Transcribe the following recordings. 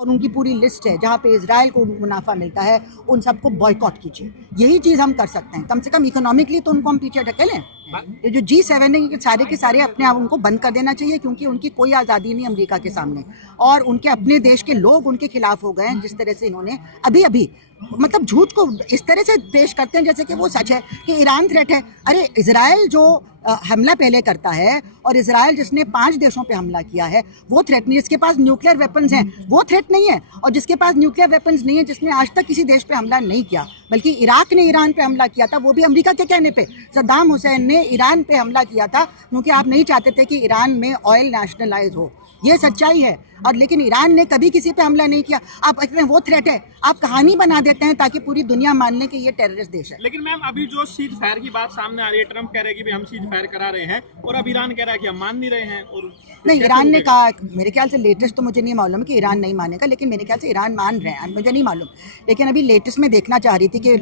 और उनकी पूरी लिस्ट है जहाँ पे इजराइल को मुनाफा मिलता है, उन सबको बॉयकॉट कीजिए। यही चीज़ हम कर सकते हैं, कम से कम इकोनॉमिकली तो उनको हम पीछे ढकेलें। ये जो G7 है, ये सारे के सारे अपने आप उनको बंद कर देना चाहिए, क्योंकि उनकी कोई आज़ादी नहीं अमेरिका के सामने, और उनके अपने देश के लोग उनके खिलाफ हो गए हैं। जिस तरह से इन्होंने अभी अभी मतलब झूठ को इस तरह से पेश करते हैं जैसे कि वो सच है कि ईरान थ्रेट है। अरे इजराइल जो हमला पहले करता है, और इजराइल जिसने 5 देशों पे हमला किया है, वो थ्रेट नहीं। जिसके पास न्यूक्लियर वेपन्स हैं वो थ्रेट नहीं है, और जिसके पास न्यूक्लियर वेपन्स नहीं है, जिसने आज तक किसी देश पे हमला नहीं किया, बल्कि इराक ने ईरान पे हमला किया था, वो भी अमेरिका के कहने पे। सद्दाम हुसैन ने ईरान पे हमला किया था क्योंकि आप नहीं चाहते थे कि ईरान में ऑयल नेशनलाइज हो। ये सच्चाई है। और लेकिन ईरान ने कभी किसी पे हमला नहीं किया। आप इसमें वो थ्रेट है, आप कहानी बना देते हैं ताकि पूरी दुनिया मान ले कि ये टेररिस्ट देश है। लेकिन मैम अभी जो सीज फायर की बात सामने आ रही है, ट्रंप कह रहे हैं कि हम सीज फायर करा रहे हैं, और अब ईरान कह रहा है कि हम मान नहीं रहे हैं। और नहीं, ईरान ने कहा, मेरे ख्याल से लेटेस्ट तो मुझे नहीं मालूम कि ईरान नहीं मानेगा, लेकिन मेरे ख्याल से ईरान मान रहे हैं, मुझे नहीं मालूम। लेकिन अभी लेटेस्ट में देखना चाह रही थी कि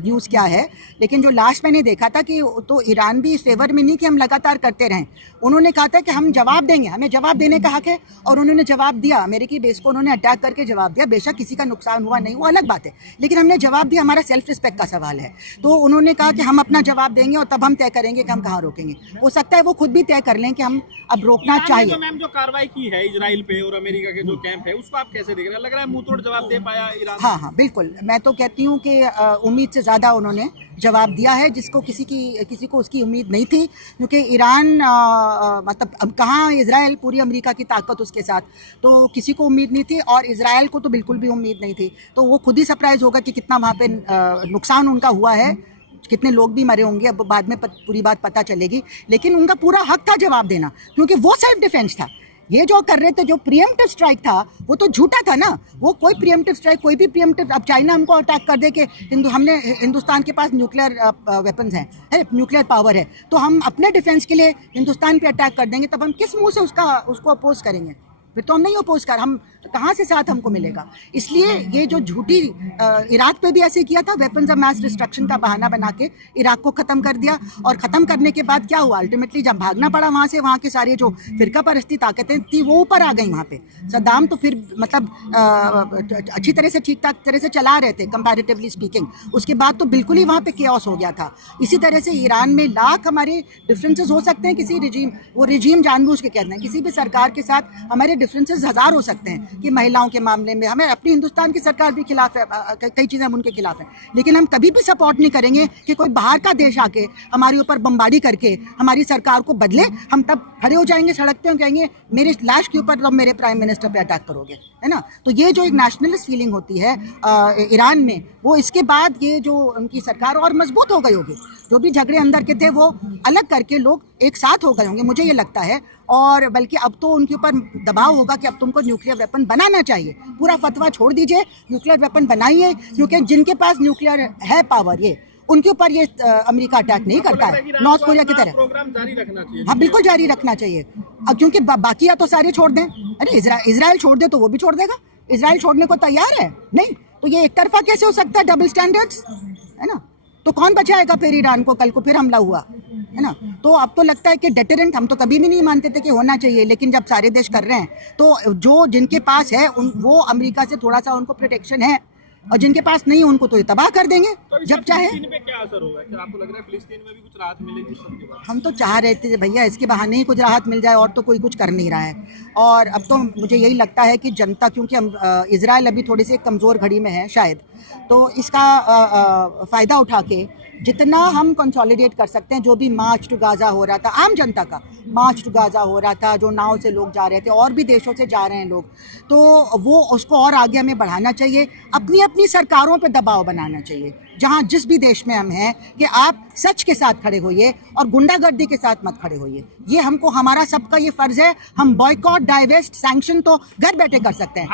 न्यूज़ क्या है, लेकिन जो लास्ट मैंने देखा था कि तो ईरान भी इस फेवर में नहीं कि हम लगातार करते रहें। उन्होंने कहा था कि हम जवाब देंगे, हमें जवाब देने का हक है, और उन्होंने जवाब दिया। अमेरिकी बेस को उन्होंने अटैक करके जवाब दिया। बेशक किसी का नुकसान हुआ नहीं, वो अलग बात है, लेकिन हमने जवाब दिया। हमारा सेल्फ रिस्पेक्ट का सवाल है। तो उन्होंने कहा कि हम अपना जवाब देंगे और तब हम तय करेंगे कि हम कहाँ रोकेंगे। हो सकता है वो खुद भी तय कर लें कि हम अब रोकना चाहिए। मैम जो कार्रवाई की है इजराइल पे और अमेरिका के जो कैंप है, उसको आप कैसे देख रहे हैं? लग रहा है मुंह तोड़ जवाब दे पाया ईरान? हाँ, बिल्कुल। मैं तो कहती हूँ कि उम्मीद से ज़्यादा उन्होंने जवाब दिया है, जिसको किसी को उसकी उम्मीद नहीं थी। क्योंकि ईरान मतलब अब कहाँ इजराइल, पूरी अमेरिका की ताकत उसके साथ, तो किसी को उम्मीद नहीं थी, और इजराइल को तो बिल्कुल भी उम्मीद नहीं थी। तो वो खुद ही सरप्राइज होगा कि कितना वहाँ पे नुकसान उनका हुआ है, कितने लोग भी मरे होंगे। अब बाद में पूरी बात पता चलेगी, लेकिन उनका पूरा हक था जवाब देना, क्योंकि वो सेल्फ डिफेंस था। ये जो कर रहे थे, जो प्रीएम्प्टिव स्ट्राइक था, वो तो झूठा था ना। वो कोई प्रीएम्प्टिव स्ट्राइक, कोई भी प्रीएम्प्टिव, अब चाइना हमको अटैक कर दे कि हमने हिंदुस्तान के पास न्यूक्लियर वेपन्स हैं, न्यूक्लियर पावर है, तो हम अपने डिफेंस के लिए हिंदुस्तान पे अटैक कर देंगे, तब हम किस मुंह से उसको अपोज करेंगे? फिर तो हम नहीं अपोज कर, हम कहाँ से साथ हमको मिलेगा? इसलिए ये जो झूठी इराक पे भी ऐसे किया था, वेपन्स ऑफ मास डिस्ट्रक्शन का बहाना बना के इराक को ख़त्म कर दिया। और ख़त्म करने के बाद क्या हुआ? अल्टीमेटली जब भागना पड़ा वहाँ से, वहाँ के सारे जो फिरका परस्ती ताकतें थी वो ऊपर आ गई वहाँ पे। सद्दाम तो फिर मतलब अच्छी तरह से, ठीक ठाक तरह से चला रहे थे कंपैरेटिवली स्पीकिंग। उसके बाद तो बिल्कुल ही वहाँ पे केओस हो गया था। इसी तरह से ईरान में लाख हमारे डिफरेंसेस हो सकते हैं, किसी रिजीम जानबूझ के कहते हैं, किसी भी सरकार के साथ हमारे डिफरेंसेस हज़ार हो सकते हैं, कि महिलाओं के मामले में हमें अपनी हिंदुस्तान की सरकार भी खिलाफ है, कई चीज़ें हम उनके खिलाफ हैं, लेकिन हम कभी भी सपोर्ट नहीं करेंगे कि कोई बाहर का देश आके हमारे ऊपर बमबारी करके हमारी सरकार को बदले। हम तब खड़े हो जाएंगे सड़क पे और कहेंगे मेरे लाश के ऊपर तो मेरे प्राइम मिनिस्टर पे अटैक करोगे, है ना? तो ये जो एक नेशनलिस्ट फीलिंग होती है ईरान में, वो इसके बाद ये जो उनकी सरकार और मजबूत हो गई होगी। जो भी झगड़े अंदर के थे वो अलग करके लोग एक साथ हो गए होंगे, मुझे ये लगता है। और बल्कि अब तो उनके ऊपर दबाव होगा कि अब तुमको न्यूक्लियर वेपन बनाना चाहिए। पूरा फतवा छोड़ दीजिए, न्यूक्लियर वेपन बनाइए, क्योंकि जिनके पास न्यूक्लियर है पावर, ये उनके ऊपर ये अमेरिका अटैक नहीं करता है, नॉर्थ कोरिया की तरह। प्रोग्राम जारी रखना चाहिए। हाँ, बिल्कुल जारी रखना चाहिए। अब क्योंकि बाकी या तो सारे छोड़ दें। अरे इजराइल छोड़ दे तो वो भी छोड़ देगा। इजराइल छोड़ने को तैयार है नहीं, तो ये एक तरफा कैसे हो सकता है? डबल स्टैंडर्ड्स, है ना? तो कौन बचाएगा फिर ईरान को? कल को फिर हमला हुआ, है ना? तो अब तो लगता है कि डेटरेंट हम तो कभी भी नहीं मानते थे कि होना चाहिए, लेकिन जब सारे देश कर रहे हैं तो जो जिनके पास है वो अमेरिका से थोड़ा सा उनको प्रोटेक्शन है, और जिनके पास नहीं उनको तो ये तबाह कर देंगे तो जब चाहे। फिलिस्तीन पे क्या असर होगा? क्या आपको लग रहा है फिलिस्तीन में भी कुछ राहत मिलेगी सबके बाद? हम तो चाह रहे थे भैया इसके बहाने ही कुछ राहत मिल जाए, और तो कोई कुछ कर नहीं रहा है। और अब तो मुझे यही लगता है कि जनता, क्योंकि हम इजराइल अभी थोड़ी सी कमज़ोर घड़ी में है शायद, तो इसका फ़ायदा उठा के जितना हम कंसोलिडेट कर सकते हैं, जो भी मार्च टू गाज़ा हो रहा था, आम जनता का मार्च टू गाज़ा हो रहा था, जो नाव से लोग जा रहे थे, और भी देशों से जा रहे हैं लोग, तो वो उसको और आगे हमें बढ़ाना चाहिए। अपनी अपनी सरकारों पे दबाव बनाना चाहिए, जहाँ जिस भी देश में हम हैं, कि आप सच के साथ खड़े होइए और गुंडागर्दी के साथ मत खड़े होइए। ये हमको, हमारा सबका ये फर्ज है। हम बॉयकॉट, डाइवेस्ट, सैंक्शन तो घर बैठे कर सकते हैं।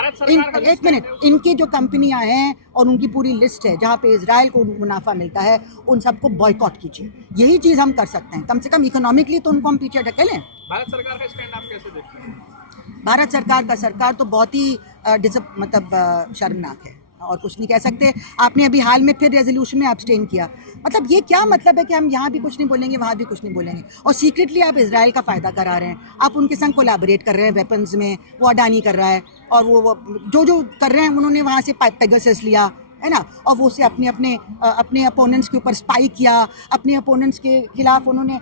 एक मिनट, इनकी जो कंपनियां हैं और उनकी पूरी लिस्ट है जहाँ पे इजराइल को मुनाफा मिलता है, उन सबको बॉयकॉट कीजिए। यही चीज़ हम कर सकते हैं, कम से कम इकोनॉमिकली तो उनको हम पीछे ढकेलें। भारत सरकार का स्टैंड आप कैसे देखते हैं? भारत सरकार तो बहुत ही शर्मनाक है। और कुछ नहीं कह सकते। आपने अभी हाल में फिर रेजोल्यूशन में अब्सटेन किया, मतलब ये क्या मतलब है कि हम यहाँ भी कुछ नहीं बोलेंगे, वहाँ भी कुछ नहीं बोलेंगे, और सीक्रेटली आप इजराइल का फ़ायदा करा रहे हैं, आप उनके संग कोलैबोरेट कर रहे हैं वेपन्स में, वो अडानी कर रहा है, और वो जो कर रहे हैं उन्होंने वहाँ से पेगासस लिया है ना, और वो उसे अपने अपोनेंट्स के ऊपर स्पाई किया, अपने अपोनेंट्स के खिलाफ उन्होंने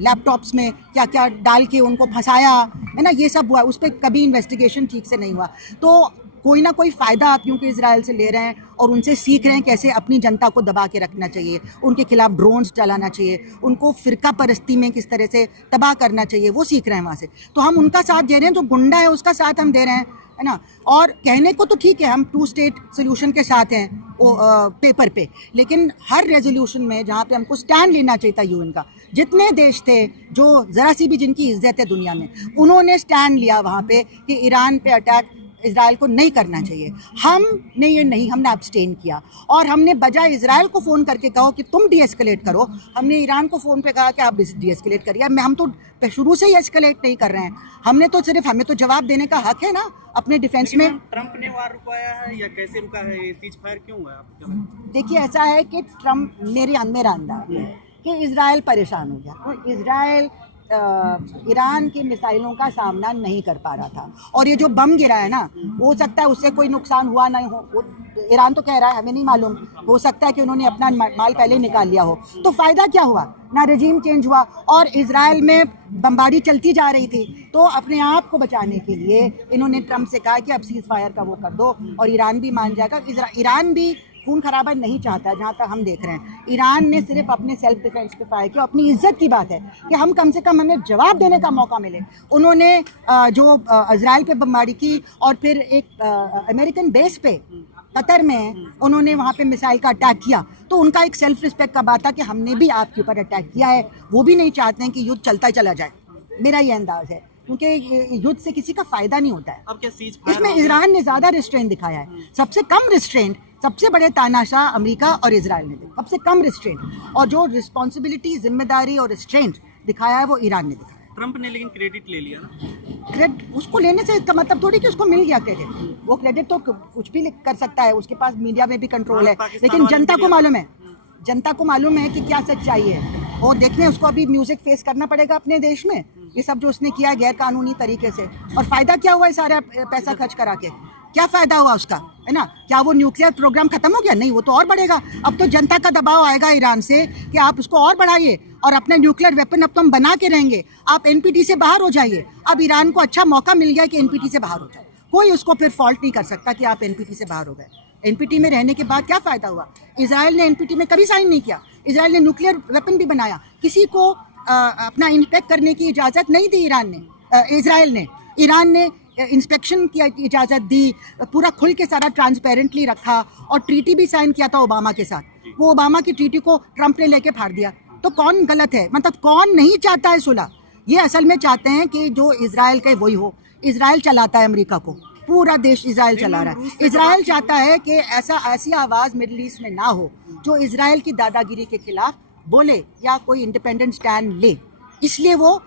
लैपटॉप्स में क्या क्या डाल के उनको फंसाया है ना, ये सब हुआ, उस पर कभी इन्वेस्टिगेशन ठीक से नहीं हुआ। तो कोई ना कोई फ़ायदा आप क्योंकि इजराइल से ले रहे हैं और उनसे सीख रहे हैं कैसे अपनी जनता को दबा के रखना चाहिए, उनके खिलाफ ड्रोन्स चलाना चाहिए, उनको फ़िरका परस्ती में किस तरह से तबाह करना चाहिए, वो सीख रहे हैं वहाँ से। तो हम उनका साथ दे रहे हैं, जो गुंडा है उसका साथ हम दे रहे हैं, है ना। और कहने को तो ठीक है हम 2 स्टेट सोल्यूशन के साथ हैं पेपर पे, लेकिन हर रेजोल्यूशन में जहाँ पे हमको स्टैंड लेना चाहिए था यूएन का, जितने देश थे जो ज़रा सी भी जिनकी इज्जत है दुनिया में, उन्होंने स्टैंड लिया वहाँ पे कि ईरान पे अटैक इजराइल को नहीं करना चाहिए। हमने ये नहीं, हमने अब्सटेन किया, और हमने बजाय इजराइल को फ़ोन करके कहो कि तुम डी एस्केलेट करो, हमने ईरान को फ़ोन पे कहा कि आप डी एस्केलेट करिए। हम तो शुरू से ही एस्केलेट नहीं कर रहे हैं, हमें तो जवाब देने का हक है ना अपने डिफेंस में। ट्रंप ने वार रुकवाया है या कैसे रुका है, ये सीज फायर क्यों हुआ है? देखिए ऐसा है कि ट्रंप, मेरा अंदाज है कि इजराइल परेशान हो गया, तो इजराइल ईरान की मिसाइलों का सामना नहीं कर पा रहा था, और ये जो बम गिरा है ना, हो सकता है उससे कोई नुकसान हुआ नहीं हो, ईरान तो कह रहा है, हमें नहीं मालूम, हो सकता है कि उन्होंने अपना माल पहले ही निकाल लिया हो। तो फ़ायदा क्या हुआ, ना रजीम चेंज हुआ, और इजराइल में बमबारी चलती जा रही थी। तो अपने आप को बचाने के लिए इन्होंने ट्रंप से कहा कि अब सीज़ फायर का वो कर दो, और ईरान भी मान जाएगा। ईरान भी खून खराबा नहीं चाहता, जहाँ तक हम देख रहे हैं। ईरान ने सिर्फ अपने सेल्फ डिफेंस पे फायर किया, अपनी इज्जत की बात है कि हम कम से कम हमें जवाब देने का मौका मिले। उन्होंने जो इजराइल पे बमबारी की, और फिर एक अमेरिकन बेस पे कतर में उन्होंने वहाँ पे मिसाइल का अटैक किया, तो उनका एक सेल्फ रिस्पेक्ट का बात था कि हमने भी आपके ऊपर अटैक किया है। वो भी नहीं चाहते हैं कि युद्ध चलता चला जाए, मेरा ये अंदाज है, क्योंकि युद्ध से किसी का फायदा नहीं होता है। अब क्या सीज फायर इसमें ईरान ने ज़्यादा रिस्ट्रेंट दिखाया है, सबसे कम रिस्ट्रेंट, सबसे बड़े तानाशाह अमेरिका और इजराइल ने दिया, सबसे कम रिस्ट्रेंट, और जो रिस्पॉन्सिबिलिटी, जिम्मेदारी और रिस्ट्रेंट दिखाया है वो ईरान ने दिखाया। ट्रंप ने लेकिन क्रेडिट ले लिया ना। क्रेडिट उसको लेने से इसका मतलब थोड़ी कि उसको मिल गया क्रेडिट, वो क्रेडिट तो कुछ भी कर सकता है, उसके पास मीडिया में भी कंट्रोल है, लेकिन जनता को मालूम है, जनता को मालूम है कि क्या सच्चाई है। और देखने उसको अभी म्यूजिक फेस करना पड़ेगा अपने देश में, ये सब जो उसने किया गैर कानूनी तरीके से। और फायदा क्या हुआ है सारा पैसा खर्च करा के, क्या फायदा हुआ उसका, है ना। क्या वो न्यूक्लियर प्रोग्राम खत्म हो गया? नहीं, वो तो और बढ़ेगा। अब तो जनता का दबाव आएगा ईरान से कि आप उसको और बढ़ाइए, और अपने न्यूक्लियर वेपन अब तो हम बना के रहेंगे, आप एनपीटी से बाहर हो जाइए। अब ईरान को अच्छा मौका मिल गया कि एनपीटी से बाहर हो जाए, कोई उसको फिर फॉल्ट नहीं कर सकता कि आप एनपीटी से बाहर हो गए। एनपीटी में रहने के बाद क्या फ़ायदा हुआ? इजराइल ने एनपीटी में कभी साइन नहीं किया, इजराइल ने न्यूक्लियर वेपन भी बनाया, किसी को अपना इंस्पेक्ट करने की इजाज़त नहीं दी इजराइल ने। ईरान ने इंस्पेक्शन की इजाज़त दी, पूरा खुल के सारा ट्रांसपेरेंटली रखा, और ट्रीटी भी साइन किया था ओबामा के साथ। वो ओबामा की ट्रीटी को ट्रंप ने लेके फाड़ दिया। तो कौन गलत है? मतलब कौन नहीं चाहता है सुलह? ये असल में चाहते हैं कि जो इजराइल के वही हो। इजराइल चलाता है अमेरिका को, पूरा देश इजराइल चला रहा है। इजराइल चाहता है कि ऐसी आवाज़ मिडिल ईस्ट में ना हो जो इजराइल की दादागिरी के खिलाफ बोले या कोई इंडिपेंडेंट स्टैंड ले, इसलिए वो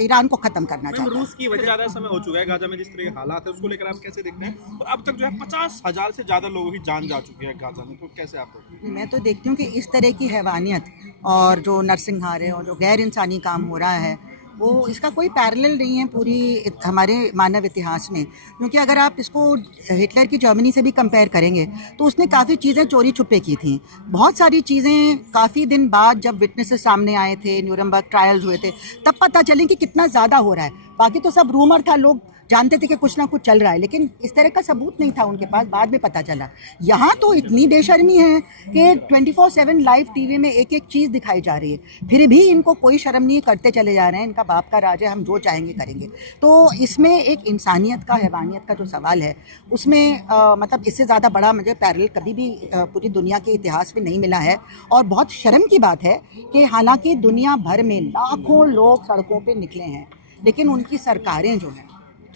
ईरान को खत्म करना चाहता है। रूस की वजह ज़्यादा समय हो चुका है गाजा में, जिस तरह के हालात है उसको लेकर आप कैसे देखते हैं? और अब तक जो है 50,000 से ज़्यादा लोगों की जान जा चुकी है गाजा में, तो कैसे आप देखते हैं? मैं तो देखती हूँ कि इस तरह की हैवानियत और जो नरसंहार और जो गैर इंसानी काम हो रहा है, वो इसका कोई पैरेलल नहीं है पूरी हमारे मानव इतिहास में। क्योंकि अगर आप इसको हिटलर की जर्मनी से भी कंपेयर करेंगे तो उसने काफ़ी चीज़ें चोरी छुपे की थी। बहुत सारी चीज़ें काफ़ी दिन बाद जब विटनेसेस सामने आए थे, न्यूरमबर्ग ट्रायल्स हुए थे, तब पता चले कि कितना ज़्यादा हो रहा है। बाकी तो सब रूमर था, लोग जानते थे कि कुछ ना कुछ चल रहा है, लेकिन इस तरह का सबूत नहीं था उनके पास, बाद में पता चला। यहाँ तो इतनी बेशर्मी है कि 24/7 लाइव टीवी में एक एक चीज़ दिखाई जा रही है, फिर भी इनको कोई शर्म नहीं, करते चले जा रहे हैं। इनका बाप का राज है, हम जो चाहेंगे करेंगे। तो इसमें एक इंसानियत का, हैवानियत का जो सवाल है, उसमें मतलब इससे ज़्यादा बड़ा मुझे पैरेलल कभी भी पूरी दुनिया के इतिहास में नहीं मिला है। और बहुत शर्म की बात है कि हालांकि दुनिया भर में लाखों लोग सड़कों पर निकले हैं, लेकिन उनकी सरकारें जो हैं,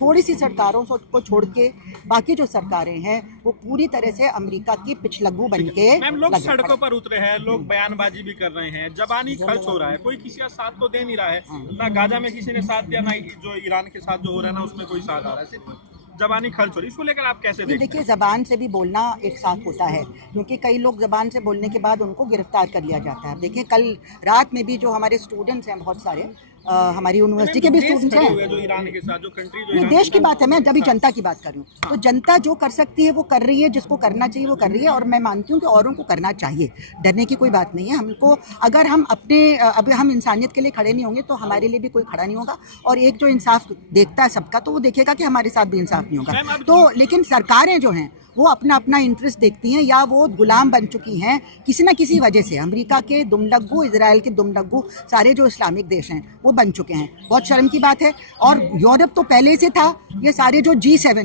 थोड़ी सी सरकारों को छोड़ के बाकी जो सरकारें हैं वो पूरी तरह से अमेरिका की पिछलग्गू बन के मैम, लोग सड़कों पर उतरे हैं, लोग बयानबाजी भी कर रहे हैं, जबानी खर्च हो रहा है, कोई किसी का साथ तो दे नहीं रहा है। ना गाजा में किसी ने साथ दिया, ना जो ईरान के साथ जो हो रहा है ना उसमें कोई साथ आ रहा है। सिर्फ जबानी खर्च हो रही है, इसको लेकर आप कैसे ये देखते देखिए, हैं? ज़बान से भी बोलना एक साथ होता है, क्योंकि कई लोग ज़बान से बोलने के बाद उनको गिरफ्तार कर लिया जाता है। देखिए, कल रात में भी जो हमारे स्टूडेंट्स हैं बहुत सारे, हमारी यूनिवर्सिटी के भी देश स्टूडेंट्स खड़े हैं। हुए जो ईरान के साथ, जो कंट्री जो नहीं, ईरान देश के की साथ- बात है, मैं अभी हाँ। जनता की बात कर रही हूँ। तो जनता जो कर सकती है वो कर रही है, जिसको करना चाहिए वो कर रही है, और मैं मानती हूँ कि औरों को करना चाहिए। डरने की कोई बात नहीं है हमको। अगर हम अपने अभी हम इंसानियत के लिए खड़े नहीं होंगे तो हमारे लिए भी कोई खड़ा नहीं होगा। और एक जो इंसाफ देखता है सबका, तो वो देखेगा कि हमारे साथ भी इंसाफ नहीं मैम, होगा। आप- तो लेकिन सरकारें जो हैं वो अपना अपना इंटरेस्ट देखती हैं, या वो गुलाम बन चुकी हैं किसी न किसी वजह से। अमेरिका के दुमलग्गू, इजराइल के दुमलग्गू, सारे जो इस्लामिक देश हैं वो बन चुके हैं। बहुत शर्म की बात है। और यूरोप तो पहले से था, ये सारे जो G7